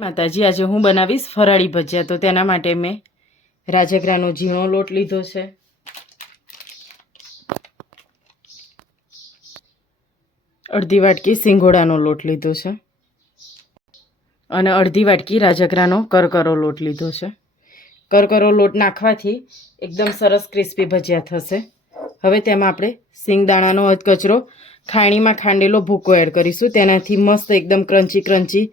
માતાજી, આજે હું બનાવીશ ફરાળી ભજીયા. તો તેના માટે મેં રાજગરાનો ઝીણો લોટ લીધો છે, અડધી વાટકી સિંગોડાનો લોટ લીધો છે અને અડધી વાટકી રાજગરાનો કરકરો લોટ લીધો છે. કરકરો લોટ નાખવાથી એકદમ સરસ ક્રિસ્પી ભજીયા થશે. હવે તેમાં આપણે સિંગદાણાનો અધકચરો ખાણીમાં ખાંડેલો ભૂકો એડ કરીશું. તેનાથી મસ્ત એકદમ ક્રન્ચી ક્રન્ચી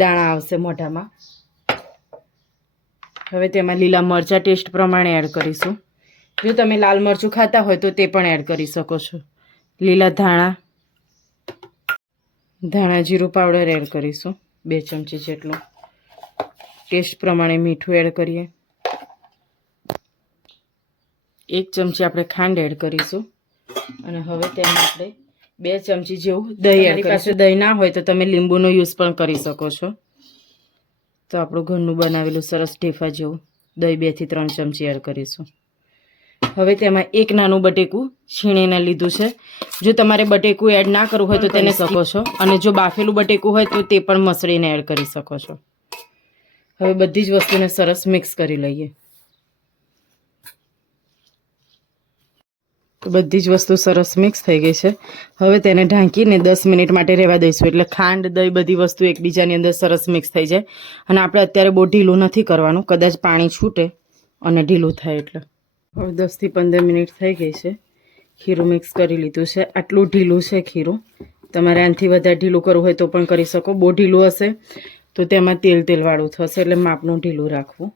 દાણા આવશે મોઢામાં. હવે તેમાં લીલા મરચાં ટેસ્ટ પ્રમાણે એડ કરીશું. જો તમે લાલ મરચું ખાતા હોય તો તે પણ એડ કરી શકો છો. લીલા ધાણા જીરું પાવડર એડ કરીશું 2 ચમચી જેટલું. ટેસ્ટ પ્રમાણે મીઠું એડ કરીએ. 1 ચમચી આપણે ખાંડ એડ કરીશું અને હવે તેમાં આપણે 2 ચમચી જેવું દહીં એડ કરીશું. દહીં ના હોય તો તમે લીંબુનો યુઝ પણ કરી શકો છો. તો આપણું ઘરનું બનાવેલું સરસ ઢેફા જેવું દહીં 2 થી 3 ચમચી એડ કરીશું. હવે તેમાં 1 નાનું બટેકું છીણીને લીધું છે. જો તમારે બટેકું એડ ના કરવું હોય તો તેને શકો છો અને જો બાફેલું બટેકું હોય તો તે પણ મસળીને એડ કરી શકો છો. હવે બધી જ વસ્તુને સરસ મિક્સ કરી લઈએ. તો બધી જ વસ્તુ સરસ મિક્સ થઈ ગઈ છે. હવે તેને ઢાંકીને 10 મિનિટ માટે રહેવા દઈશું, એટલે ખાંડ દહીં બધી વસ્તુ એકબીજાની અંદર સરસ મિક્સ થઈ જાય. અને આપણે અત્યારે બહુ ઢીલું નથી કરવાનું, કદાચ પાણી છૂટે અને ઢીલું થાય એટલે. હવે 10 થી 15 મિનિટ થઈ ગઈ છે. ખીરું મિક્સ કરી લીધું છે. આટલું ઢીલું છે ખીરું. તમારે આનાથી વધારે ઢીલું કરવું હોય તો પણ કરી શકો. બહુ ઢીલું હશે તો તેમાં તેલવાળું થશે, એટલે માપનું ઢીલું રાખવું.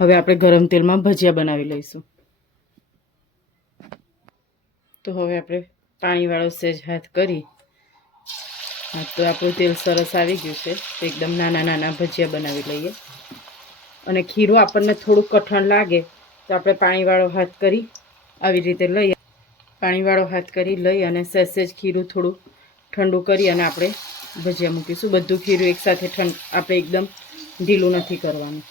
હવે આપણે ગરમ તેલમાં ભજીયા બનાવી લઈશું. તો હવે આપણે પાણીવાળો સેજ હાથ કરી, તો આપણું તેલ સરસ આવી ગયું છે. તો એકદમ નાના નાના ભજીયા બનાવી લઈએ. અને ખીરું આપણને થોડુંક કઠણ લાગે તો આપણે પાણીવાળો હાથ કરી આવી રીતે લઈ અને સહેજ ખીરું થોડું ઠંડુ કરી અને આપણે ભજીયા મૂકીશું. બધું ખીરું એકસાથે આપણે એકદમ ઢીલું નથી કરવાનું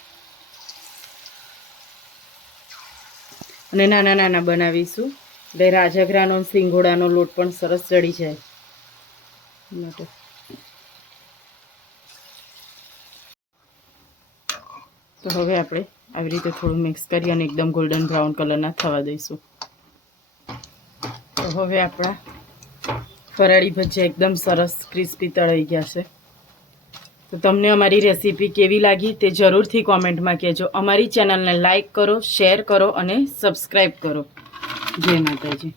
અને નાના નાના બનાવીશું. એટલે રાજગરાનો સિંગોડાનો લોટ પણ સરસ ચડી જાય. તો હવે આપણે આવી રીતે થોડું મિક્સ કરી અને એકદમ ગોલ્ડન બ્રાઉન કલરના થવા દઈશું. તો હવે આપણા ફરાળી ભજીયા એકદમ સરસ ક્રિસ્પી તળાઈ ગયા છે. તો તમને અમારી રેસીપી કેવી લાગી તે જરૂરથી કોમેન્ટમાં કહેજો. અમારી ચેનલને લાઈક કરો, શેર કરો અને સબસ્ક્રાઈબ કરો. જય માતાજી.